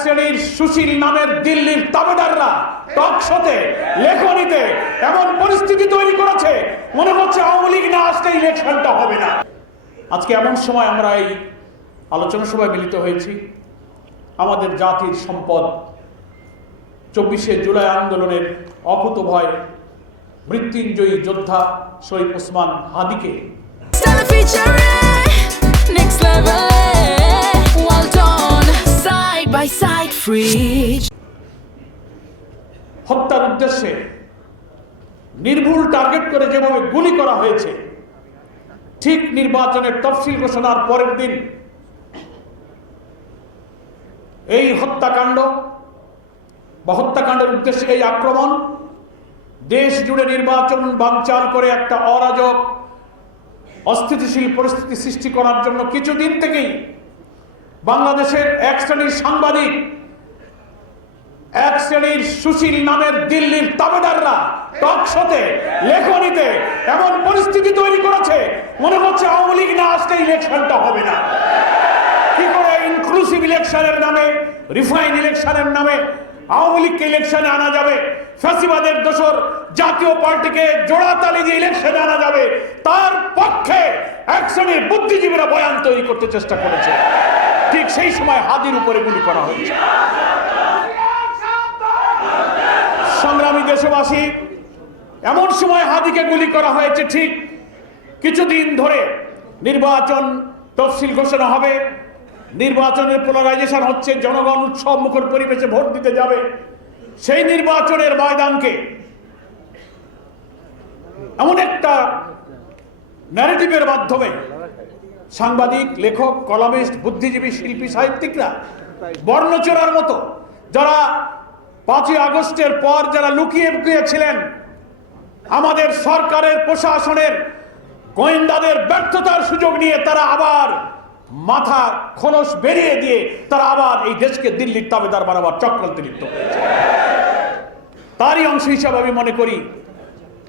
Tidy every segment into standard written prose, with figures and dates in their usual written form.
শ্রেণীর সুশীল নামের দিল্লির তাবেদাররা টক শোতে লেখনীতে এমন পরিস্থিতি তৈরি করেছে মনে হচ্ছে আওয়ামী লীগ না আসলে ইলেকশনটা হবে না। আজকে এমন সময় আমরা এই আলোচনা সভায় মিলিত হয়েছি, আমাদের জাতির সম্পদ 24শে জুলাই আন্দোলনের অকুতোভয় মৃত্যুঞ্জয়ী যোদ্ধা শরীফ ওসমান হাদিকে হত্যার উদ্দেশ্যে নির্ভুল টার্গেট করে যেভাবে গুলি করা হয়েছে, ঠিক নির্বাচনের তফসিল ঘোষণার পরের দিন এই হত্যাকাণ্ড বা হত্যাকাণ্ডের উদ্দেশ্যে এই আক্রমণ দেশ জুড়ে নির্বাচন বানচাল করে একটা অরাজক অস্থিতিশীল পরিস্থিতি সৃষ্টি করার জন্য কিছুদিন থেকেই বাংলাদেশের এক শ্রেণীর সাংবাদিক, এক শ্রেণীর সুশীল নামের দিল্লির তাবেদাররা টক শোতে লেখনীতে এমন পরিস্থিতি তৈরি করেছে মনে হচ্ছে আওয়ামী লীগ না আসলে ইলেকশনটা হবে না। কি করে ইনক্লুসিভ ইলেকশনের নামে, রিফাইন ইলেকশনের নামে আওয়ামী লীগকে ইলেকশনে আনা যাবে, ফ্যাসিবাদের দোসর জাতীয় পার্টিকে জোড়াতালি দিয়ে ইলেকশনে আনা যাবে, তার পক্ষে এক শ্রেণীর বুদ্ধিজীবীরা বয়ান তৈরি করতে চেষ্টা করেছে। ঠিক সেই সময় হাদির উপরে গুলি করা হয়েছে। সংগ্রামী দেশবাসী, এমন সময় হাদিকে গুলি করা হয়েছে ঠিক কিছুদিন ধরে নির্বাচন তফসিল ঘোষণা হবে, নির্বাচনের পোলারাইজেশন হচ্ছে, জনগণ উৎসব মুখর পরিবেশে ভোট দিতে যাবে, সেই নির্বাচনের ময়দানকে এমন একটা ন্যারেটিভের মাধ্যমে সাংবাদিক, লেখক, কলামিস্ট, বুদ্ধিজীবী, শিল্পী, সাহিত্যিকরা বর্ণচোরার মতো যারা 5ই আগস্টের পর যারা লুকিয়ে ছিলেন, আমাদের সরকারের প্রশাসনের গোয়েন্দাদের ব্যর্থতার সুযোগ নিয়ে তারা আবার মাথা খোলস বেরিয়ে দিয়ে তারা আবার এই দেশকে দিল্লির তাবেদার বানাবার চক্রান্তে লিপ্ত করেছে। তারই অংশ হিসাবে আমি মনে করি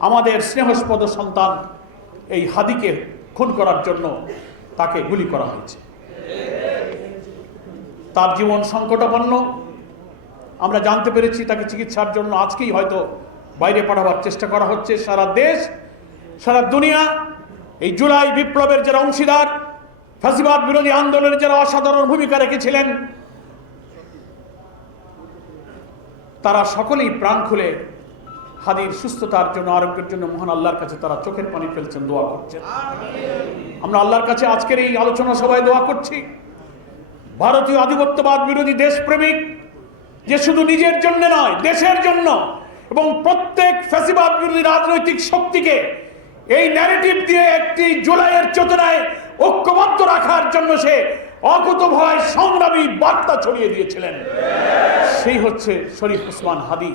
আমাদের স্নেহস্পদ সন্তান এই হাদিকে খুন করার জন্য তাকে গুলি করা হয়েছে। তার জীবন সংকটাপন্ন, আমরা জানতে পেরেছি তাকে চিকিৎসার জন্য আজকেই হয়তো বাইরে পাঠাবার চেষ্টা করা হচ্ছে। সারা দেশ, সারা দুনিয়া এই জুলাই বিপ্লবের যারা অংশীদার, ফ্যাসিবাদ বিরোধী আন্দোলনে যারা অসাধারণ ভূমিকা রেখেছিলেন, তারা সকলেই প্রাণ খুলে হাদির সুস্থতার জন্য, আরোগ্যের জন্য মহান আল্লাহর কাছে তারা চোখের পানি ফেলছেন, দোয়া করছেন। আমরা আল্লাহর কাছে আজকের এই আলোচনা সভায় দোয়া করছি, ভারতীয় আধিপত্যবাদ বিরোধী দেশপ্রেমিক যে শুধু নিজের জন্য নয়, দেশের জন্য এবং প্রত্যেক ফ্যাসিবাদ বিরোধী রাজনৈতিক শক্তিকে এই ন্যারেটিভ দিয়ে একটি জুলাইয়ের চেতনায় ঐক্যবদ্ধ রাখার জন্য সে অকুতোভয় সংগ্রামী বার্তা ছড়িয়ে দিয়েছিলেন, সেই হচ্ছে শরীফ ওসমান হাদি।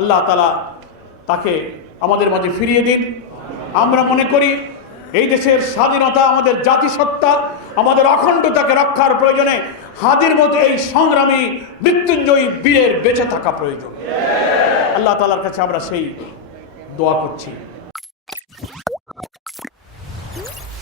আল্লাহ তাআলা তাকে আমাদের মাঝে ফিরিয়ে দিন। আমরা মনে করি এই দেশের স্বাধীনতা, আমাদের জাতিসত্তা, আমাদের অখণ্ডতাকে রক্ষার প্রয়োজনে হাদির মতো এই সংগ্রামী মৃত্যুঞ্জয়ী বীরের বেঁচে থাকা প্রয়োজন। আল্লাহ তাআলার কাছে আমরা সেই দোয়া করছি।